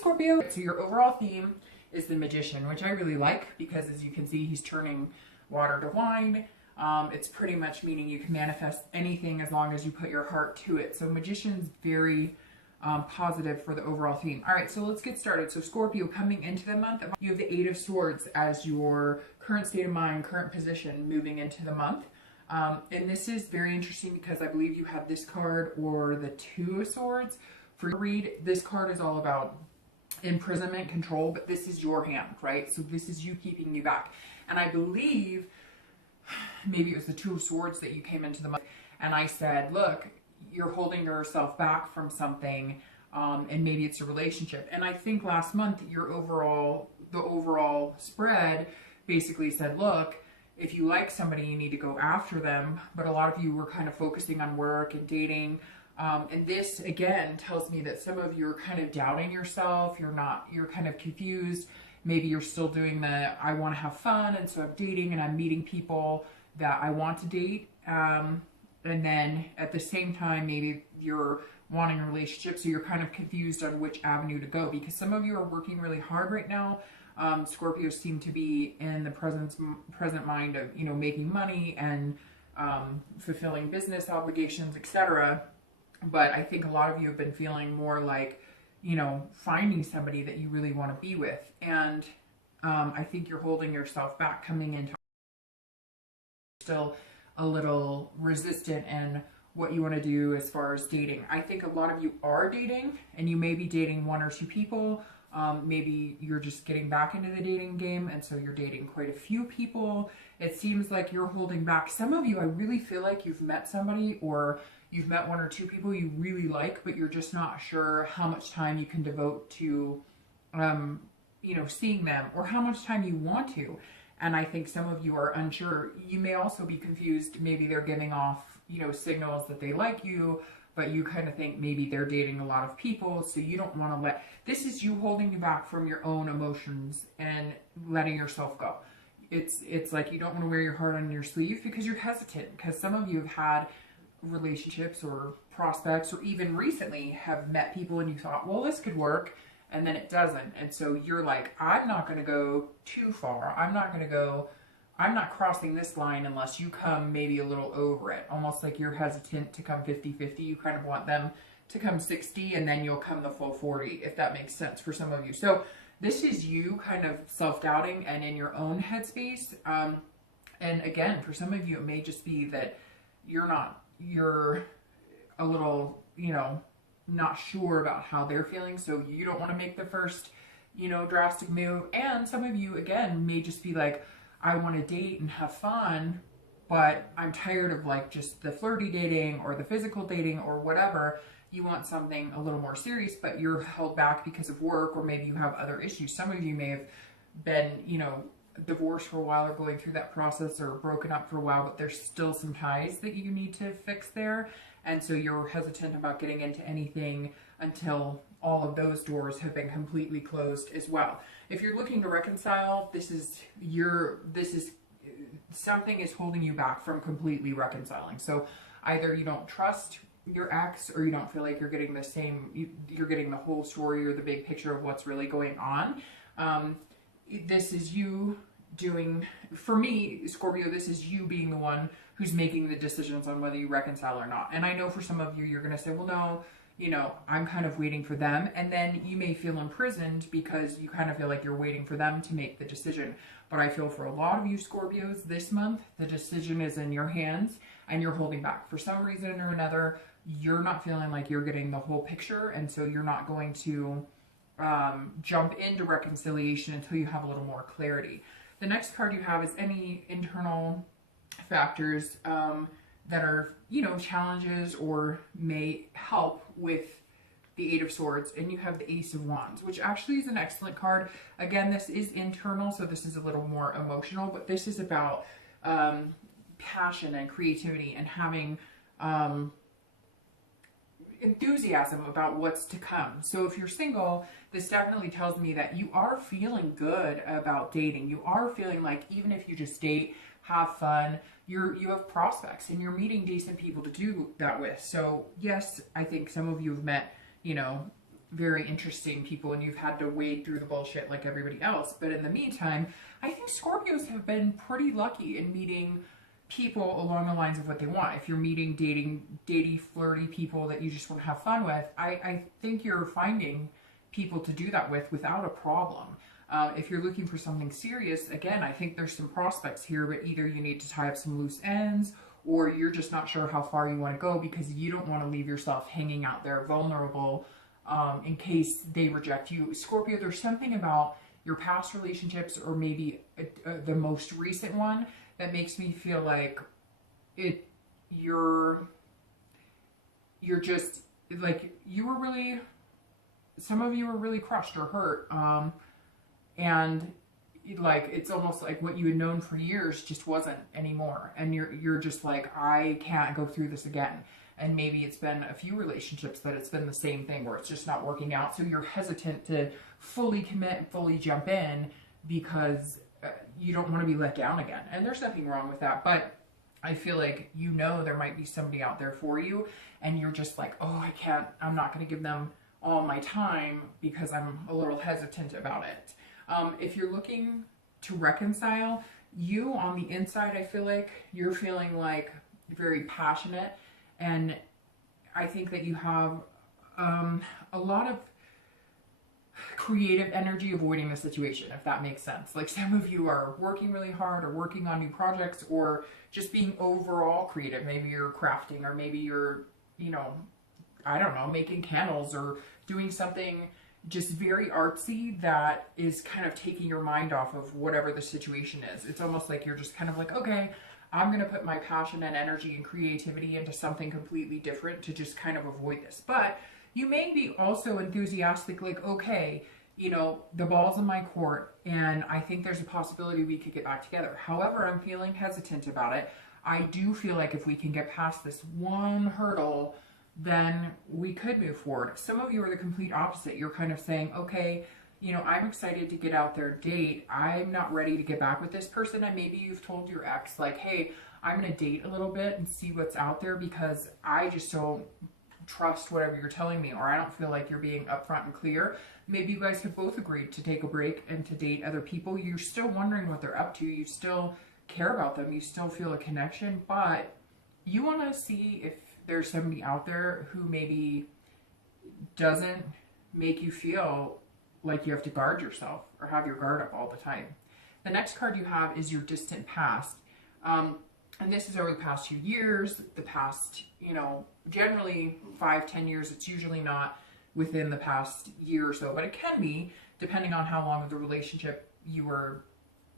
Scorpio. So your overall theme is the Magician, which I really like because, as you can see, he's turning water to wine. It's pretty much meaning you can manifest anything as long as you put your heart to it. So Magician's very positive for the overall theme. All right, so let's get started. So Scorpio, coming into the month, you have the Eight of Swords as your current state of mind, current position moving into the month. And this is very interesting because I believe you have this card or the Two of Swords. For your read, this card is all about imprisonment, control, but this is your hand, right? So this is you keeping you back. And I believe maybe it was the Two of Swords that you came into the month and I said, look, you're holding yourself back from something, and maybe it's a relationship. And I think last month the overall spread basically said, look, if you like somebody, you need to go after them. But a lot of you were kind of focusing on work and dating. And this again tells me that some of you are kind of doubting yourself. You're kind of confused. Maybe you're still doing the, I want to have fun. And so I'm dating and I'm meeting people that I want to date. And then at the same time, maybe you're wanting a relationship. So you're kind of confused on which avenue to go, because some of you are working really hard right now. Scorpios seem to be in the present mind of, you know, making money and fulfilling business obligations, etc. But I think a lot of you have been feeling more like, you know, finding somebody that you really want to be with. And I think you're holding yourself back coming into still a little resistant in what you want to do as far as dating. I think a lot of you are dating, and you may be dating one or two people. Maybe you're just getting back into the dating game, and so you're dating quite a few people. It seems like you're holding back. Some of you, I really feel like you've met somebody, or you've met one or two people you really like, but you're just not sure how much time you can devote to, you know, seeing them, or how much time you want to. And I think some of you are unsure. You may also be confused. Maybe they're giving off, you know, signals that they like you, but you kind of think maybe they're dating a lot of people. So you don't want to let, this is you holding you back from your own emotions and letting yourself go. It's like you don't want to wear your heart on your sleeve because you're hesitant, because some of you have had relationships or prospects, or even recently have met people and you thought, well, this could work. And then it doesn't. And so you're like, I'm not going to go too far. I'm not crossing this line unless you come maybe a little over it. Almost like you're hesitant to come 50-50. You kind of want them to come 60 and then you'll come the full 40, if that makes sense for some of you. So this is you kind of self-doubting and in your own headspace. And again, for some of you, it may just be that you're a little, you know, not sure about how they're feeling, so you don't want to make the first, you know, drastic move. And some of you, again, may just be like, I want to date and have fun, but I'm tired of like just the flirty dating or the physical dating or whatever. You want something a little more serious, but you're held back because of work, or maybe you have other issues. Some of you may have been, you know, divorced for a while or going through that process, or broken up for a while, but there's still some ties that you need to fix there. And so you're hesitant about getting into anything until all of those doors have been completely closed as well. If you're looking to reconcile, something is holding you back from completely reconciling. So either you don't trust your ex, or you don't feel like you're getting you're getting the whole story or the big picture of what's really going on. This is you doing, for me, Scorpio, this is you being the one who's making the decisions on whether you reconcile or not. And I know for some of you, you're going to say, well, no, you know, I'm kind of waiting for them. And then you may feel imprisoned because you kind of feel like you're waiting for them to make the decision. But I feel for a lot of you Scorpios this month, the decision is in your hands and you're holding back. For some reason or another, you're not feeling like you're getting the whole picture. And so you're not going to jump into reconciliation until you have a little more clarity. The next card you have is any internal factors that are, you know, challenges or may help with the Eight of Swords. And you have the Ace of Wands, which actually is an excellent card. Again, this is internal, so this is a little more emotional, but this is about passion and creativity and having enthusiasm about what's to come. So if you're single, this definitely tells me that you are feeling good about dating. You are feeling like even if you just date, have fun, you have prospects and you're meeting decent people to do that with. So yes, I think some of you have met, you know, very interesting people and you've had to wade through the bullshit like everybody else. But in the meantime, I think Scorpios have been pretty lucky in meeting people along the lines of what they want. If you're meeting dating, flirty people that you just want to have fun with, I think you're finding people to do that with without a problem. If you're looking for something serious, again, I think there's some prospects here, but either you need to tie up some loose ends or you're just not sure how far you want to go because you don't want to leave yourself hanging out there vulnerable in case they reject you. Scorpio, there's something about your past relationships or maybe the most recent one that makes me feel like you're just like, some of you were really crushed or hurt. And like, it's almost like what you had known for years just wasn't anymore. And you're just like, I can't go through this again. And maybe it's been a few relationships that it's been the same thing where it's just not working out. So you're hesitant to fully commit and fully jump in because you don't want to be let down again. And there's nothing wrong with that. But I feel like, there might be somebody out there for you and you're just like, oh, I'm not going to give them all my time because I'm a little hesitant about it. If you're looking to reconcile, you on the inside, I feel like you're feeling like very passionate. And I think that you have a lot of creative energy avoiding the situation, if that makes sense. Like, some of you are working really hard or working on new projects or just being overall creative. Maybe you're crafting or maybe you're, I don't know, making candles or doing something just very artsy that is kind of taking your mind off of whatever the situation is. It's almost like you're just kind of like, okay, I'm going to put my passion and energy and creativity into something completely different to just kind of avoid this. But you may be also enthusiastic, like, okay, the ball's in my court and I think there's a possibility we could get back together. However, I'm feeling hesitant about it. I do feel like if we can get past this one hurdle, then we could move forward. Some of you are the complete opposite. You're kind of saying, okay, I'm excited to get out there, date. I'm not ready to get back with this person. And maybe you've told your ex, like, hey, I'm going to date a little bit and see what's out there because I just don't trust whatever you're telling me, or I don't feel like you're being upfront and clear. Maybe you guys have both agreed to take a break and to date other people. You're still wondering what they're up to. You still care about them. You still feel a connection, but you want to see if there's somebody out there who maybe doesn't make you feel like you have to guard yourself or have your guard up all the time. The next card you have is your distant past. And this is over the past few years, the past, generally 5-10 years. It's usually not within the past year or so, but it can be depending on how long of the relationship you were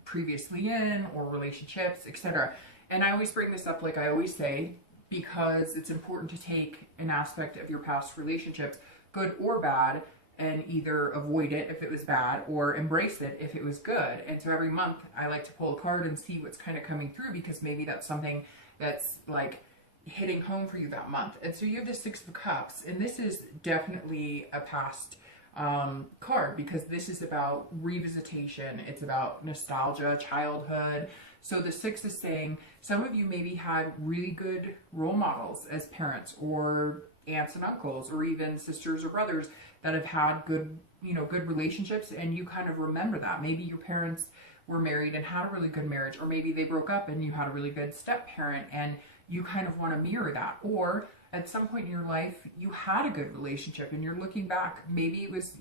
previously in or relationships, etc. And I always bring this up, like I always say, because it's important to take an aspect of your past relationships, good or bad, and either avoid it if it was bad or embrace it if it was good. And so every month I like to pull a card and see what's kind of coming through, because maybe that's something that's like hitting home for you that month. And so you have the Six of Cups, and this is definitely a past card, because this is about revisitation. It's about nostalgia, childhood. So the Six is saying some of you maybe had really good role models as parents, or aunts and uncles, or even sisters or brothers that have had good, good relationships, and you kind of remember that. Maybe your parents were married and had a really good marriage, or maybe they broke up and you had a really good step parent and you kind of want to mirror that. Or at some point in your life, you had a good relationship and you're looking back. Maybe it was,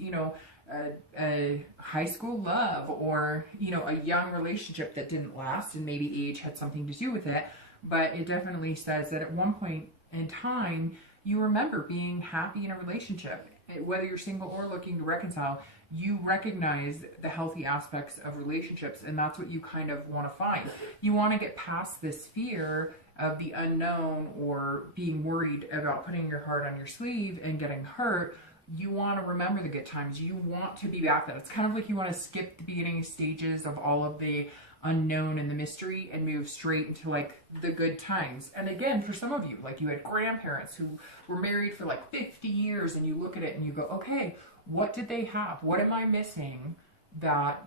a high school love, or, a young relationship that didn't last, and maybe age had something to do with it. But it definitely says that at one point in time, you remember being happy in a relationship. Whether you're single or looking to reconcile, you recognize the healthy aspects of relationships, and that's what you kind of want to find. You want to get past this fear of the unknown, or being worried about putting your heart on your sleeve and getting hurt. You want to remember the good times. You want to be back there. It's kind of like you want to skip the beginning stages of all of the unknown and the mystery and move straight into like the good times. And again, for some of you, like you had grandparents who were married for like 50 years, and you look at it and you go, okay, what did they have? What am I missing that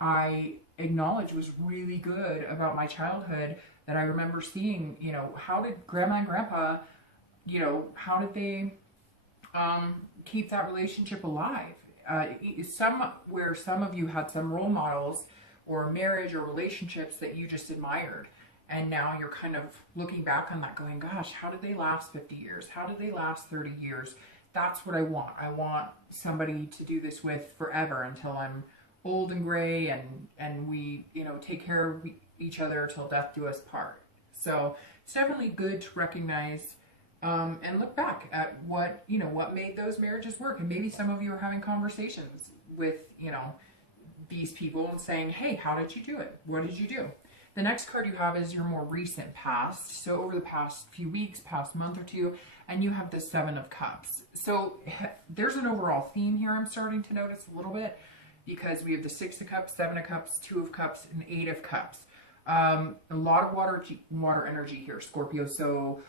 I acknowledge was really good about my childhood, that I remember seeing? How did grandma and grandpa, how did they keep that relationship alive. Some of you had some role models or marriage or relationships that you just admired. And now you're kind of looking back on that going, gosh, how did they last 50 years? How did they last 30 years? That's what I want. I want somebody to do this with forever until I'm old and gray, and we, take care of each other till death do us part. So it's definitely good to recognize and look back at what made those marriages work. And maybe some of you are having conversations with, these people and saying, hey, how did you do it? What did you do? The next card you have is your more recent past. So over the past few weeks, past month or two, and you have the Seven of Cups. So there's an overall theme here I'm starting to notice a little bit, because we have the Six of Cups, Seven of Cups, Two of Cups, and Eight of Cups. A lot of water energy here, Scorpio. So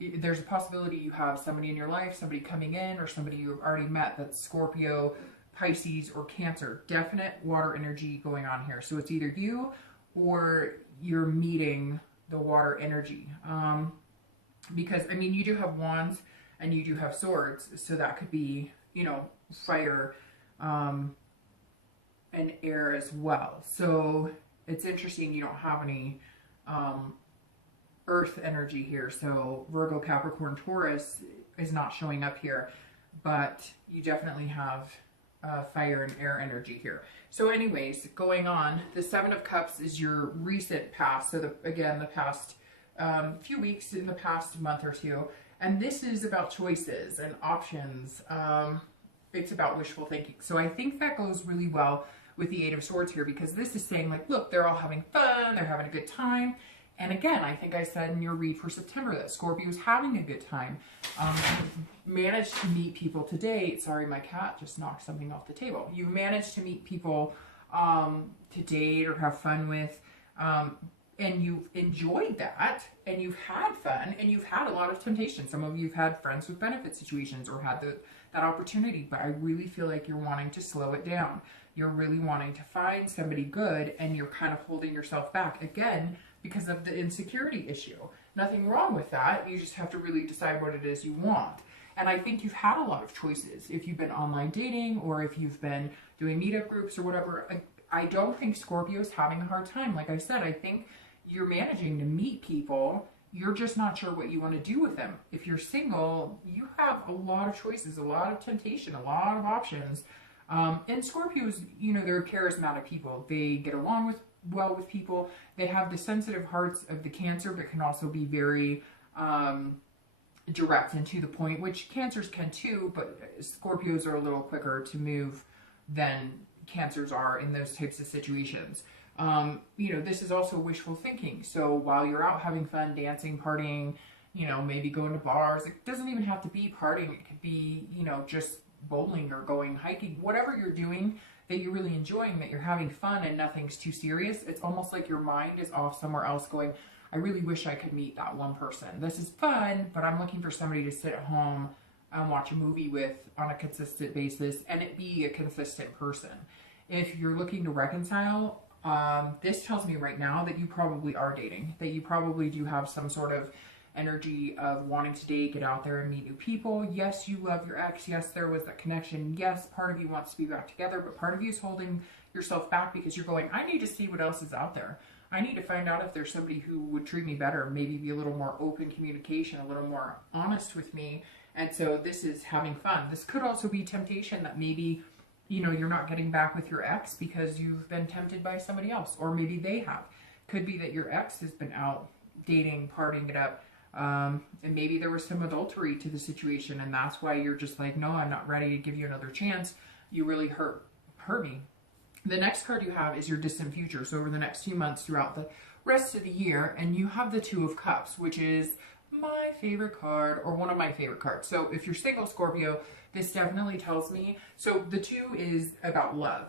there's a possibility you have somebody in your life, somebody coming in, or somebody you've already met that's Scorpio, Pisces, or Cancer. Definite water energy going on here. So it's either you or you're meeting the water energy. Because, you do have wands and you do have swords. So that could be, fire and air as well. So it's interesting you don't have any earth energy here. So Virgo, Capricorn, Taurus is not showing up here. But you definitely have fire and air energy here. So anyways, going on, the Seven of Cups is your recent past. So the past few weeks, in the past month or two. And this is about choices and options. It's about wishful thinking. So I think that goes really well with the Eight of Swords here, because this is saying, like, look, they're all having fun, they're having a good time. And again, I think I said in your read for September that Scorpio is having a good time. Managed to meet people today. Sorry, my cat just knocked something off the table. You've managed to meet people to date or have fun with, and you've enjoyed that, and you've had fun, and you've had a lot of temptation. Some of you have had friends with benefit situations or had that opportunity, but I really feel like you're wanting to slow it down. You're really wanting to find somebody good, and you're kind of holding yourself back again because of the insecurity issue. Nothing wrong with that. You just have to really decide what it is you want. And I think you've had a lot of choices. If you've been online dating, or if you've been doing meetup groups or whatever, I don't think Scorpio's having a hard time. Like I said, I think you're managing to meet people. You're just not sure what you want to do with them. If you're single, you have a lot of choices, a lot of temptation, a lot of options. And Scorpios, they're charismatic people. They get along well with people. They have the sensitive hearts of the Cancer, but can also be very direct and to the point, which Cancers can too, but Scorpios are a little quicker to move than Cancers are in those types of situations. This is also wishful thinking. So while you're out having fun, dancing, partying, maybe going to bars, it doesn't even have to be partying. It could be, just bowling or going hiking, whatever you're doing that you're really enjoying, that you're having fun and nothing's too serious. It's almost like your mind is off somewhere else going, I really wish I could meet that one person. This is fun, but I'm looking for somebody to sit at home and watch a movie with on a consistent basis, and it be a consistent person. If you're looking to reconcile, this tells me right now that you probably are dating, that you probably do have some sort of energy of wanting to date, get out there and meet new people. Yes, you love your ex. Yes, there was that connection. Yes, part of you wants to be back together, but part of you is holding yourself back because you're going, I need to see what else is out there. I need to find out if there's somebody who would treat me better, maybe be a little more open communication, a little more honest with me. And so this is having fun. This could also be temptation, that maybe, you're not getting back with your ex because you've been tempted by somebody else, or maybe they have. Could be that your ex has been out dating, partying it up, and maybe there was some adultery to the situation, and that's why you're just like, no, I'm not ready to give you another chance. You really hurt me. The next card you have is your distant future. So over the next few months throughout the rest of the year, and you have the Two of Cups, which is my favorite card, or one of my favorite cards. So if you're single, Scorpio, this definitely tells me. So the two is about love.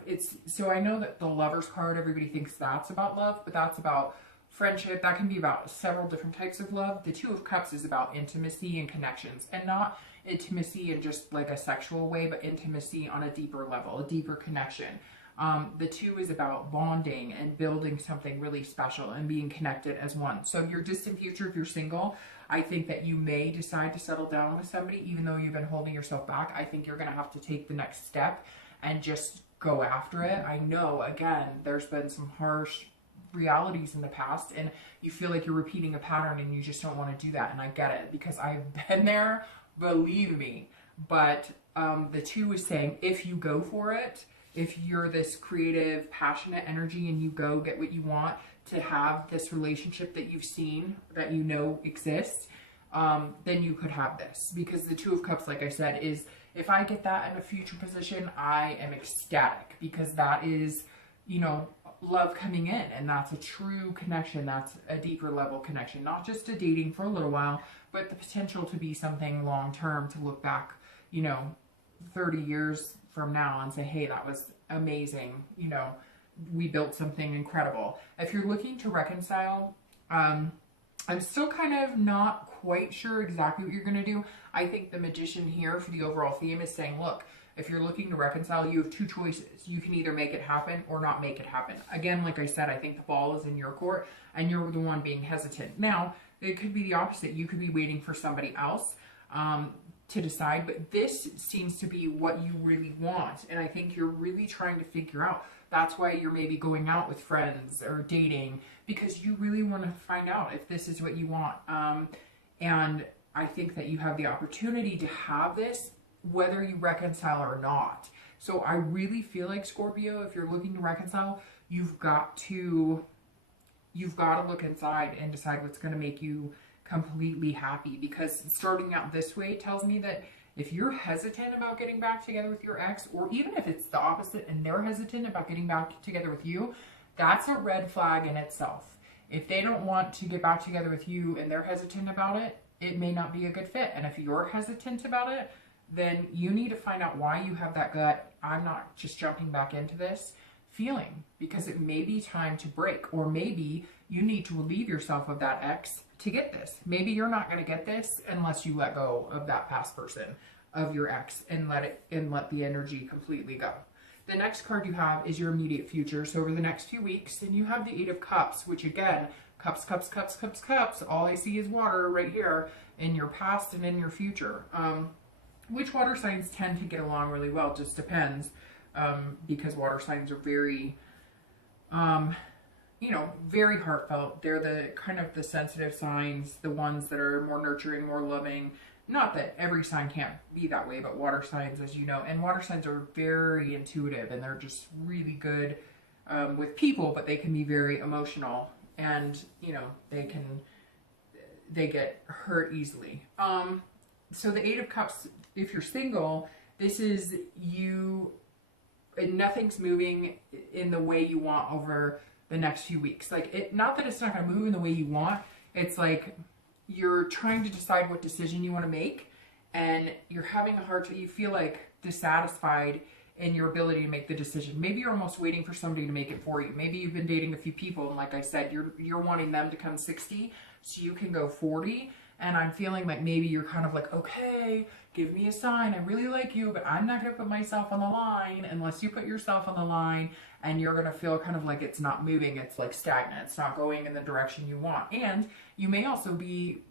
So I know that the Lover's card, everybody thinks that's about love, but that's about friendship. That can be about several different types of love. The Two of Cups is about intimacy and connections, and not intimacy in just like a sexual way, but intimacy on a deeper level, a deeper connection. The 2 is about bonding and building something really special and being connected as one. So your distant future, if you're single, I think that you may decide to settle down with somebody, even though you've been holding yourself back. I think you're going to have to take the next step and just go after it. I know, again, there's been some harsh realities in the past, and you feel like you're repeating a pattern and you just don't want to do that. And I get it, because I've been there, believe me. But the 2 is saying, if you go for it, if you're this creative, passionate energy and you go get what you want to have this relationship that you've seen, that you know exists, then you could have this. Because the 2 of Cups, like I said, is, if I get that in a future position, I am ecstatic, because that is, you know, love coming in, and that's a true connection. That's a deeper level connection, not just a dating for a little while, but the potential to be something long term, to look back, you know, 30 years from now and say, hey, that was amazing, you know, we built something incredible. If you're looking to reconcile, I'm still kind of not quite sure exactly what you're going to do. I think the Magician here for the overall theme is saying, look, if you're looking to reconcile, you have 2 choices. You can either make it happen or not make it happen. Again, like I said, I think the ball is in your court and you're the one being hesitant. Now, it could be the opposite. You could be waiting for somebody else to decide, but this seems to be what you really want. And I think you're really trying to figure out. That's why you're maybe going out with friends or dating, because you really want to find out if this is what you want. And I think that you have the opportunity to have this, whether you reconcile or not. So I really feel like, Scorpio, if you're looking to reconcile, you've got to look inside and decide what's going to make you completely happy. Because starting out this way tells me that if you're hesitant about getting back together with your ex, or even if it's the opposite and they're hesitant about getting back together with you, that's a red flag in itself. If they don't want to get back together with you and they're hesitant about it, it may not be a good fit. And if you're hesitant about it, then you need to find out why you have that gut, I'm not just jumping back into this feeling, because it may be time to break, or maybe you need to relieve yourself of that ex to get this. Maybe you're not going to get this unless you let go of that past person, of your ex, and let the energy completely go. The next card you have is your immediate future. So over the next few weeks, and you have the 8 of Cups, which again, cups, cups, cups, cups, cups. All I see is water right here in your past and in your future. Which water signs tend to get along really well, just depends, because water signs are very, you know, very heartfelt. They're the kind of the sensitive signs, the ones that are more nurturing, more loving. Not that every sign can't be that way, but water signs, as you know, and water signs are very intuitive, and they're just really good with people, but they can be very emotional, and, you know, they get hurt easily. So the 8 of Cups, if you're single, this is you, nothing's moving in the way you want over the next few weeks. Like, not that it's not going to move in the way you want. It's like you're trying to decide what decision you want to make, and you're having a hard time. You feel like dissatisfied in your ability to make the decision. Maybe you're almost waiting for somebody to make it for you. Maybe you've been dating a few people, and like I said, you're wanting them to come 60 so you can go 40. And I'm feeling like maybe you're kind of like, okay, give me a sign. I really like you, but I'm not going to put myself on the line unless you put yourself on the line. And you're going to feel kind of like it's not moving. It's like stagnant. It's not going in the direction you want. And you may also be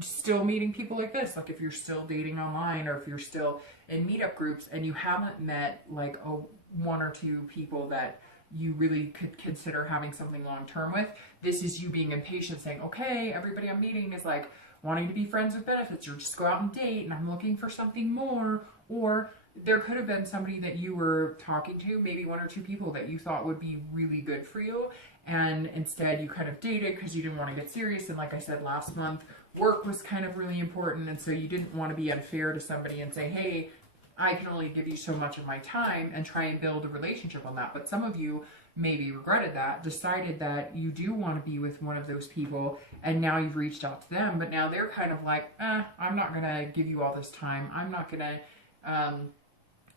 still meeting people like this. Like if you're still dating online, or if you're still in meetup groups and you haven't met like 1 or 2 people that you really could consider having something long term with. This is you being impatient, saying, okay, everybody I'm meeting is like wanting to be friends with benefits, or just go out and date, and I'm looking for something more. Or there could have been somebody that you were talking to, maybe 1 or 2 people that you thought would be really good for you, and instead you kind of dated because you didn't want to get serious. And like I said last month, work was kind of really important, and so you didn't want to be unfair to somebody and say, hey, I can only give you so much of my time, and try and build a relationship on that. But some of you maybe regretted that, decided that you do want to be with one of those people, and now you've reached out to them, but now they're kind of like, I'm not going to give you all this time. I'm not going to,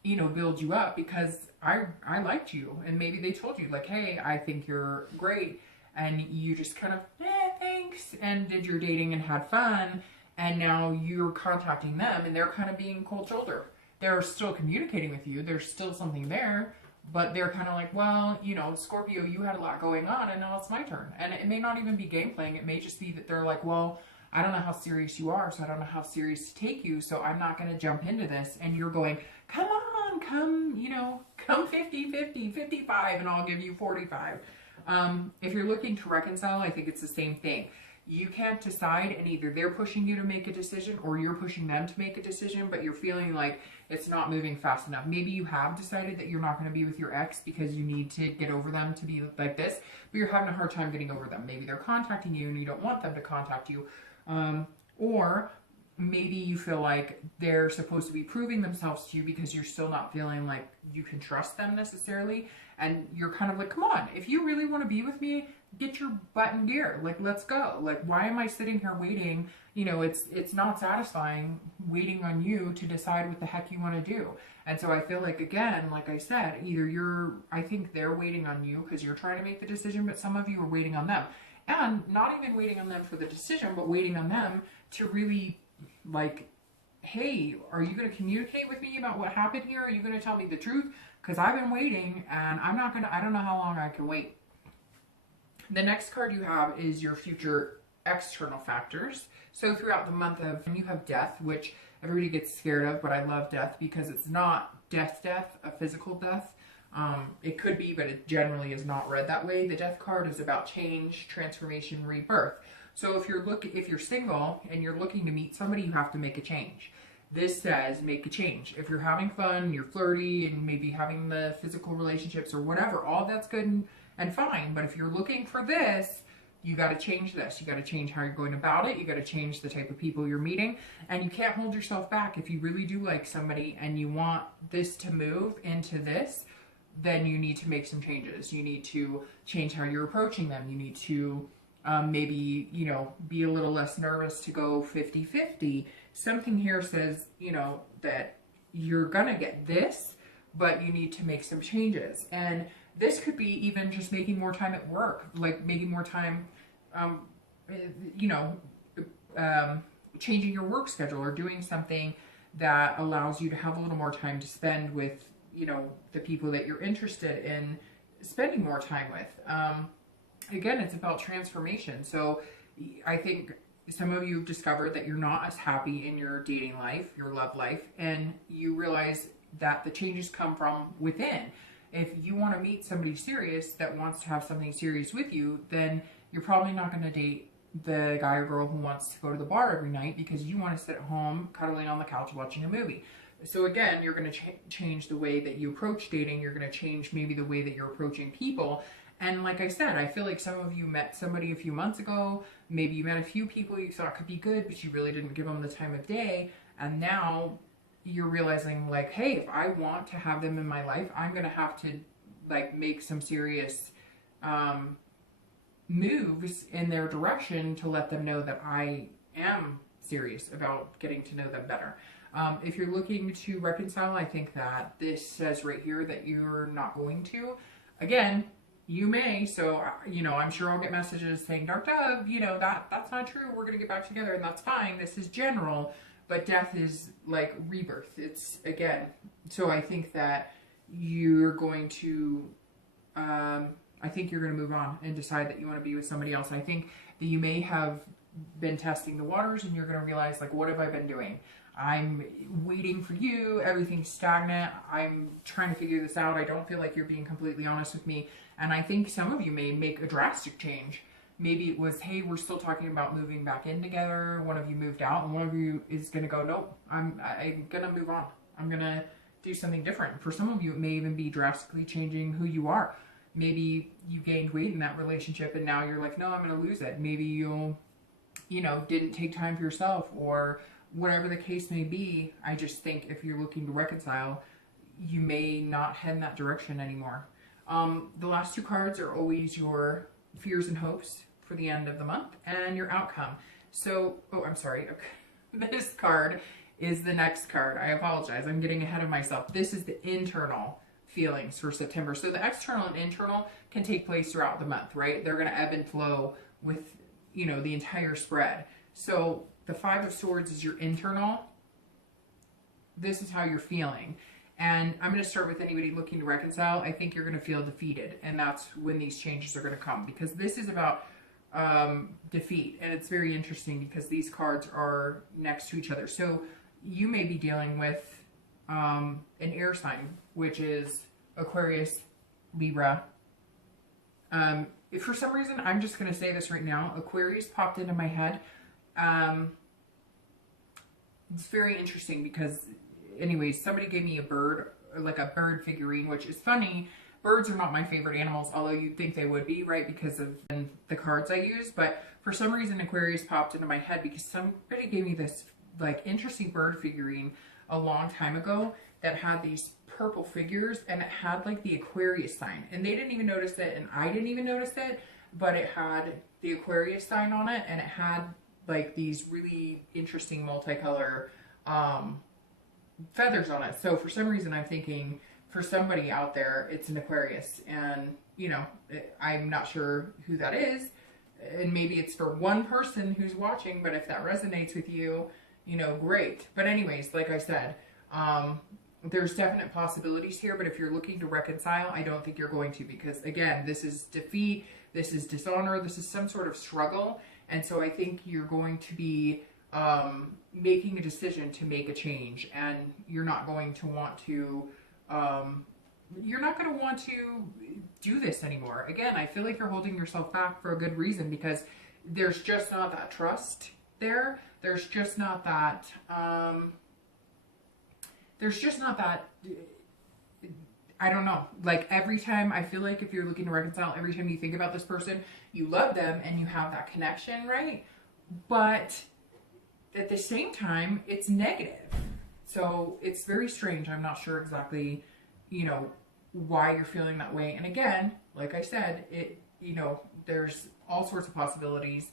you know, build you up because I liked you. And maybe they told you like, hey, I think you're great. And you just kind of, thanks, and did your dating and had fun. And now you're contacting them, and they're kind of being cold shoulder. They're still communicating with you. There's still something there, but they're kind of like, well, you know, Scorpio, you had a lot going on and now it's my turn. And it may not even be game playing. It may just be that they're like, well, I don't know how serious you are, so I don't know how serious to take you, so I'm not going to jump into this. And you're going, come on, come, you know, come 50, 50, 55, and I'll give you 45. If you're looking to reconcile, I think it's the same thing. You can't decide, and either they're pushing you to make a decision or you're pushing them to make a decision, but you're feeling like it's not moving fast enough. Maybe you have decided that you're not going to be with your ex because you need to get over them to be like this, but you're having a hard time getting over them. Maybe they're contacting you and you don't want them to contact you. Or maybe you feel like they're supposed to be proving themselves to you because you're still not feeling like you can trust them necessarily. And you're kind of like, come on, if you really want to be with me, get your butt in gear. Like, let's go. Like, why am I sitting here waiting? You know, it's not satisfying waiting on you to decide what the heck you want to do. And so I feel like, again, like I said, I think they're waiting on you because you're trying to make the decision, but some of you are waiting on them. And not even waiting on them for the decision, but waiting on them to really, like, hey, are you going to communicate with me about what happened here? Are you going to tell me the truth? Because I've been waiting and I don't know how long I can wait. The next card you have is your future external factors. So throughout the month you have death, which everybody gets scared of, but I love death because it's not death, a physical death. It could be, but it generally is not read that way. The death card is about change, transformation, rebirth. So if you're single and you're looking to meet somebody, you have to make a change. This says make a change. If you're having fun, you're flirty, and maybe having the physical relationships or whatever, all that's good and fine. But if you're looking for this, you got to change this. You got to change how you're going about it. You got to change the type of people you're meeting. And you can't hold yourself back. If you really do like somebody and you want this to move into this, then you need to make some changes. You need to change how you're approaching them. You need to maybe, you know, be a little less nervous to go 50-50. Something here says, you know, that you're going to get this, but you need to make some changes. And this could be even just making more time at work, like making more time, changing your work schedule or doing something that allows you to have a little more time to spend with, you know, the people that you're interested in spending more time with. Again, it's about transformation. So I think some of you have discovered that you're not as happy in your dating life, your love life, and you realize that the changes come from within. If you want to meet somebody serious that wants to have something serious with you, then you're probably not going to date the guy or girl who wants to go to the bar every night because you want to sit at home cuddling on the couch watching a movie. So again, you're going to change the way that you approach dating. You're going to change maybe the way that you're approaching people. And like I said, I feel like some of you met somebody a few months ago. Maybe you met a few people you thought could be good, but you really didn't give them the time of day. And now you're realizing, like, hey, if I want to have them in my life, I'm going to have to, like, make some serious moves in their direction to let them know that I am serious about getting to know them better. If you're looking to reconcile, I think that this says right here that you're not going to. Again, you may, so, you know, I'm sure I'll get messages saying, Dark Dove, you know, that's not true. We're going to get back together, and that's fine. This is general, but death is like rebirth. It's, again, so I think that you're going to, I think you're going to move on and decide that you want to be with somebody else. I think that you may have been testing the waters, and you're going to realize, like, what have I been doing? I'm waiting for you. Everything's stagnant. I'm trying to figure this out. I don't feel like you're being completely honest with me. And I think some of you may make a drastic change. Maybe it was, hey, we're still talking about moving back in together. One of you moved out, and one of you is going to go, nope, I'm going to move on. I'm going to do something different. For some of you, it may even be drastically changing who you are. Maybe you gained weight in that relationship, and now you're like, no, I'm going to lose it. Maybe you didn't take time for yourself, or whatever the case may be. I just think if you're looking to reconcile, you may not head in that direction anymore. The last two cards are always your fears and hopes for the end of the month and your outcome. So, oh, I'm sorry. Okay. This card is the next card. I apologize. I'm getting ahead of myself. This is the internal feelings for September. So the external and internal can take place throughout the month, right? They're going to ebb and flow with, you know, the entire spread. So the Five of Swords is your internal. This is how you're feeling. And I'm going to start with anybody looking to reconcile. I think you're going to feel defeated. And that's when these changes are going to come. Because this is about defeat. And it's very interesting because these cards are next to each other. So you may be dealing with an air sign, which is Aquarius, Libra. If for some reason, I'm just going to say this right now, Aquarius popped into my head. It's very interesting because, anyways, somebody gave me a bird, like a bird figurine, which is funny. Birds are not my favorite animals, although you'd think they would be, right, because of the cards I use. But for some reason, Aquarius popped into my head because somebody gave me this, like, interesting bird figurine a long time ago that had these purple figures, and it had, like, the Aquarius sign. And they didn't even notice it, and I didn't even notice it, but it had the Aquarius sign on it, and it had, like, these really interesting multicolor feathers on it. So for some reason, I'm thinking for somebody out there, it's an Aquarius. And, you know, I'm not sure who that is. And maybe it's for one person who's watching, but if that resonates with you, you know, great. But anyways, like I said, there's definite possibilities here, but if you're looking to reconcile, I don't think you're going to, because again, this is defeat, this is dishonor, this is some sort of struggle. And so I think you're going to be making a decision to make a change, and you're not going to want to, do this anymore. Again, I feel like you're holding yourself back for a good reason, because there's just not that trust there. There's just not that, I don't know, like every time, I feel like if you're looking to reconcile, every time you think about this person, you love them and you have that connection, right? But at the same time, it's negative. So it's very strange. I'm not sure exactly, you know, why you're feeling that way. And again, like I said, you know, there's all sorts of possibilities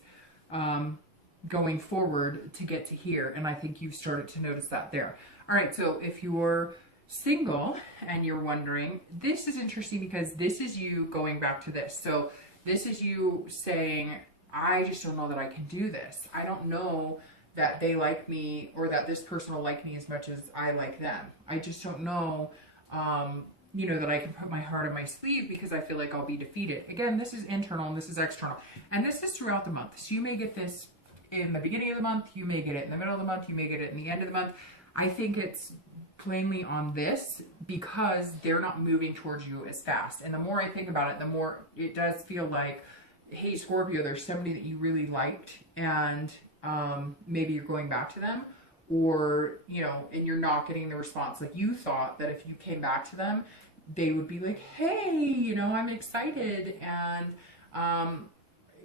going forward to get to here. And I think you've started to notice that there. All right, so if you're single and you're wondering, this is interesting because this is you going back to this. So this is you saying, I just don't know that I can do this. I don't know that they like me, or that this person will like me as much as I like them. I just don't know, you know, that I can put my heart on my sleeve because I feel like I'll be defeated. Again, this is internal and this is external. And this is throughout the month. So you may get this in the beginning of the month, you may get it in the middle of the month, you may get it in the end of the month. I think it's plainly on this because they're not moving towards you as fast. And the more I think about it, the more it does feel like, hey, Scorpio, there's somebody that you really liked, and maybe you're going back to them, or, you know, and you're not getting the response. Like you thought that if you came back to them, they would be like, hey, you know, I'm excited, and,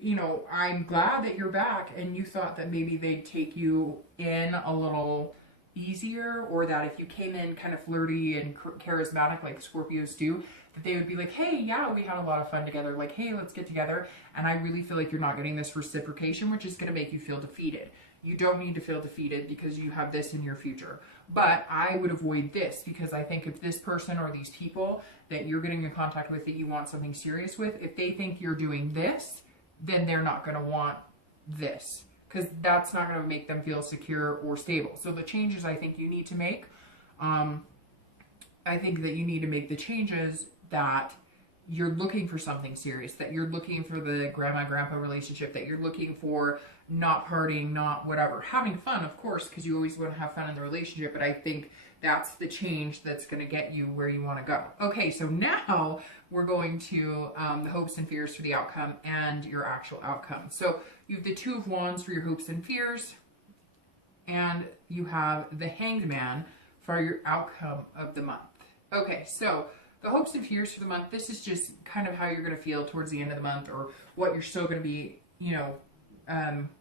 you know, I'm glad that you're back. And you thought that maybe they'd take you in a little easier, or that if you came in kind of flirty and charismatic like Scorpios do, that they would be like, hey, yeah, we had a lot of fun together, like, hey, let's get together. And I really feel like you're not getting this reciprocation, which is going to make you feel defeated. You don't need to feel defeated because you have this in your future. But I would avoid this, because I think if this person or these people that you're getting in contact with that you want something serious with, if they think you're doing this, then they're not going to want this, because that's not going to make them feel secure or stable. So the changes I think you need to make, I think that you need to make the changes that you're looking for something serious, that you're looking for the grandma-grandpa relationship, that you're looking for not partying, not whatever. Having fun, of course, because you always want to have fun in the relationship, but I think that's the change that's going to get you where you want to go. Okay, so now we're going to the hopes and fears for the outcome and your actual outcome. So you have the Two of Wands for your hopes and fears, and you have the Hanged Man for your outcome of the month. Okay, so the hopes and fears for the month, this is just kind of how you're going to feel towards the end of the month, or what you're still going to be, you know,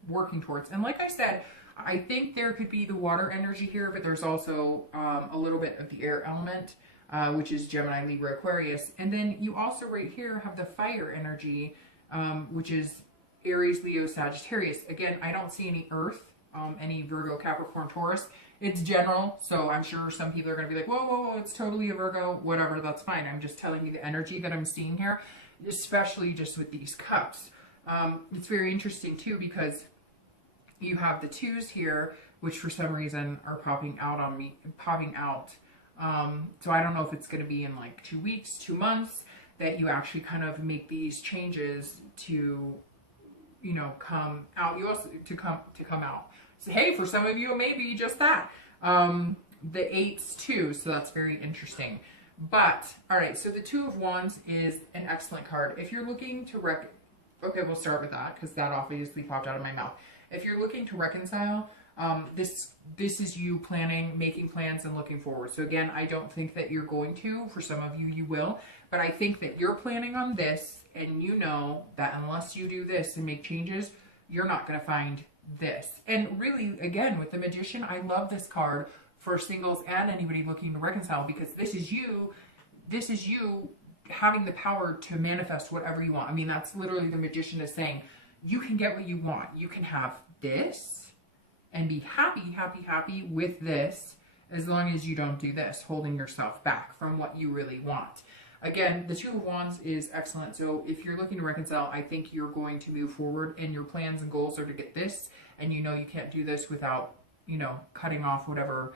working towards. And like I said, I think there could be the water energy here, but there's also a little bit of the air element, which is Gemini, Libra, Aquarius. And then you also right here have the fire energy, which is Aries, Leo, Sagittarius. Again, I don't see any earth, any Virgo, Capricorn, Taurus. It's general, so I'm sure some people are going to be like, whoa, whoa, whoa, it's totally a Virgo, whatever, that's fine. I'm just telling you the energy that I'm seeing here, especially just with these cups. It's very interesting too, because you have the twos here, which for some reason are popping out on me, So I don't know if it's going to be in like 2 weeks, 2 months that you actually kind of make these changes to, you know, come out. You also to come out. So hey, for some of you, it may be just that. The eights too, so that's very interesting. But all right, so the Two of Wands is an excellent card. If you're looking to okay, we'll start with that because that obviously popped out of my mouth. If you're looking to reconcile, this is you planning, making plans, and looking forward. So again, I don't think that you're going to. For some of you, you will. But I think that you're planning on this, and you know that unless you do this and make changes, you're not going to find this. And really, again, with the Magician, I love this card for singles and anybody looking to reconcile, because this is you having the power to manifest whatever you want. I mean, that's literally the Magician is saying, you can get what you want. You can have this and be happy with this, as long as you don't do this, holding yourself back from what you really want. Again, the Two of Wands is excellent. So if you're looking to reconcile, I think you're going to move forward, and your plans and goals are to get this, and you know you can't do this without, you know, cutting off whatever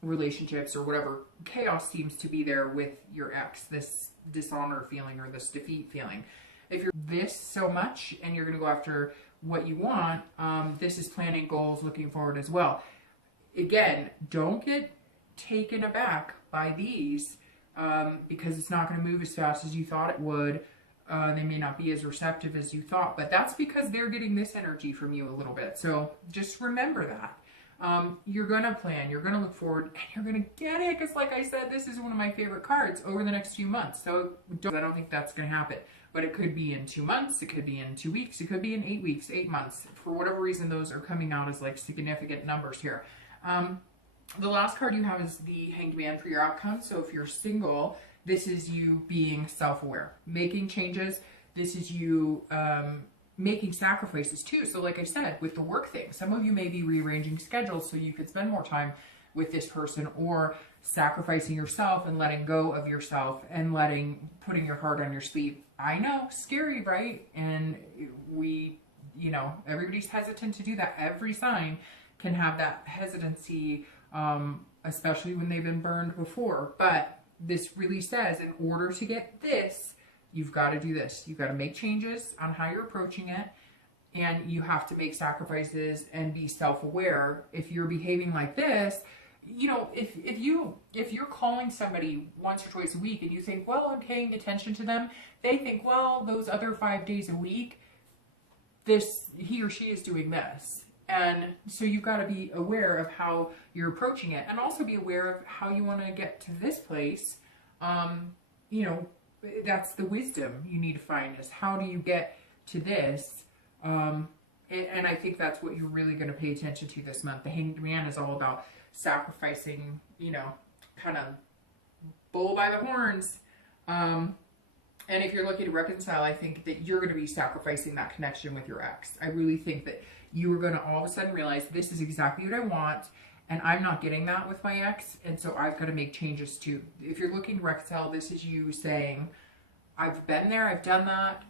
relationships or whatever chaos seems to be there with your ex, this dishonor feeling or this defeat feeling. If you're this so much and you're going to go after what you want, this is planning goals, looking forward as well. Again, don't get taken aback by these because it's not going to move as fast as you thought it would. They may not be as receptive as you thought, but that's because they're getting this energy from you a little bit. So just remember that. You're going to plan, you're going to look forward, and you're going to get it. Because like I said, this is one of my favorite cards over the next few months. So I don't think that's going to happen. But it could be in 2 months, it could be in 2 weeks, it could be in 8 weeks, 8 months. For whatever reason, those are coming out as like significant numbers here. The last card you have is the Hanged Man for your outcome. So if you're single, this is you being self-aware, making changes. This is you making sacrifices too. So like I said, with the work thing, some of you may be rearranging schedules so you could spend more time with this person, or sacrificing yourself and letting go of yourself and putting your heart on your sleeve. I know, scary, right? And we, you know, everybody's hesitant to do that. Every sign can have that hesitancy, especially when they've been burned before. But this really says, in order to get this, you've got to do this. You've got to make changes on how you're approaching it, and you have to make sacrifices and be self-aware. If you're behaving like this, you know, if you're calling somebody once or twice a week and you think, well, I'm paying attention to them, they think, well, those other 5 days a week, he or she is doing this. And so you've got to be aware of how you're approaching it, and also be aware of how you want to get to this place. You know, that's the wisdom you need to find, is how do you get to this? And I think that's what you're really going to pay attention to this month. The Hanged Man is all about sacrificing, you know, kind of bull by the horns. And if you're looking to reconcile, I think that you're going to be sacrificing that connection with your ex. I really think that you are going to all of a sudden realize, this is exactly what I want, and I'm not getting that with my ex, and so I've got to make changes too. If you're looking to reconcile, this is you saying, I've been there, I've done that,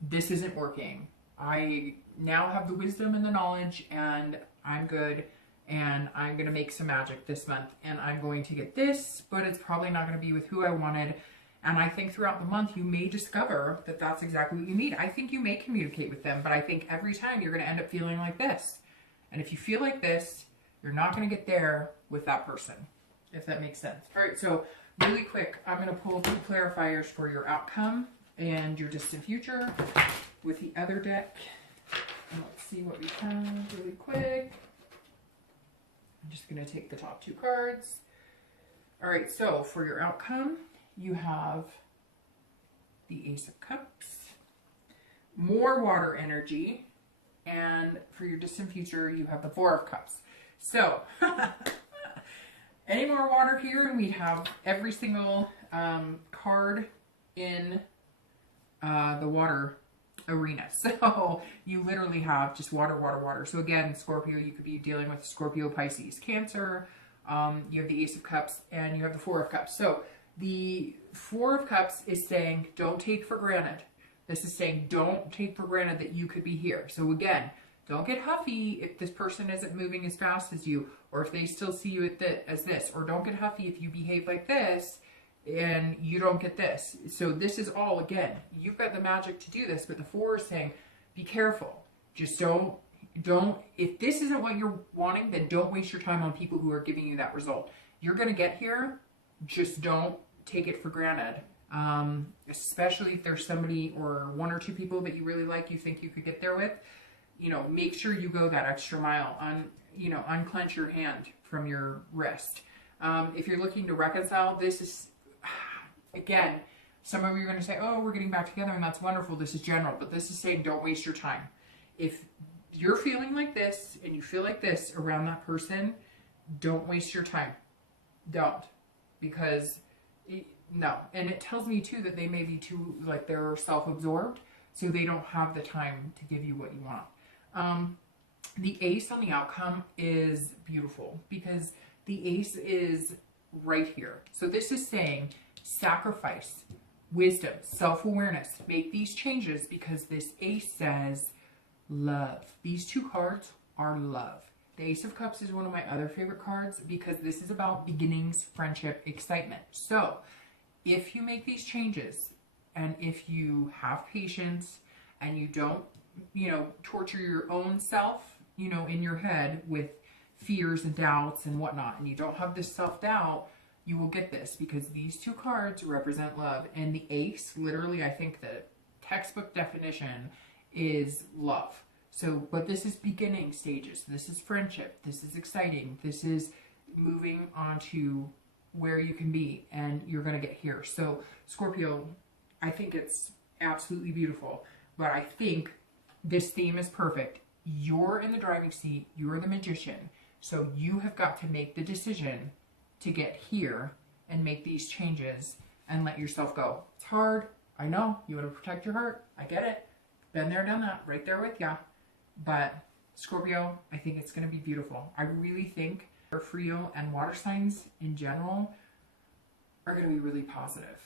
this isn't working. I now have the wisdom and the knowledge, and I'm good, and I'm going to make some magic this month, and I'm going to get this, but it's probably not going to be with who I wanted. And I think throughout the month, you may discover that that's exactly what you need. I think you may communicate with them, but I think every time you're going to end up feeling like this. And if you feel like this, you're not going to get there with that person, if that makes sense. All right, so really quick, I'm going to pull 2 clarifiers for your outcome and your distant future with the other deck. And let's see what we have really quick. I'm just going to take the top 2 cards. All right, so for your outcome, you have the Ace of Cups, more water energy, and for your distant future, you have the 4 of Cups. So, any more water here, and we'd have every single card in the water arena. So, you literally have just water, water, water. So again, Scorpio, you could be dealing with Scorpio, Pisces, Cancer. You have the Ace of Cups, and you have the 4 of Cups. So, the 4 of Cups is saying, don't take for granted. This is saying, don't take for granted that you could be here. So again, Don't get huffy if this person isn't moving as fast as you, or if they still see you as this, or don't get huffy if you behave like this and you don't get this. So this is all, again, you've got the magic to do this, but the 4 is saying, be careful. Just don't, if this isn't what you're wanting, then don't waste your time on people who are giving you that result. You're going to get here. Just don't take it for granted. Especially if there's somebody or 1 or 2 people that you really like, you think you could get there with, you know, make sure you go that extra mile. Unclench your hand from your wrist. If you're looking to reconcile, this is, again, some of you are going to say, oh, we're getting back together and that's wonderful. This is general, but this is saying don't waste your time. If you're feeling like this and you feel like this around that person, don't waste your time. Don't. Because, no. And it tells me too that they may be too, like, they're self-absorbed, so they don't have the time to give you what you want. The ace on the outcome is beautiful because the ace is right here. So this is saying sacrifice, wisdom, self-awareness. Make these changes because this ace says love. These 2 cards are love. The Ace of Cups is one of my other favorite cards because this is about beginnings, friendship, excitement. So if you make these changes and if you have patience and you don't, torture your own self, in your head with fears and doubts and whatnot, and you don't have this self-doubt, you will get this because these 2 cards represent love. And the ace, literally, I think the textbook definition is love. So, but this is beginning stages. This is friendship. This is exciting. This is moving on to where you can be, and you're going to get here. So, Scorpio, I think it's absolutely beautiful, but I think this theme is perfect. You're in the driving seat. You're the magician. So you have got to make the decision to get here and make these changes and let yourself go. It's hard. I know. You want to protect your heart. I get it. Been there, done that. Right there with ya. But Scorpio, I think it's going to be beautiful. I really think Frio and water signs in general are going to be really positive.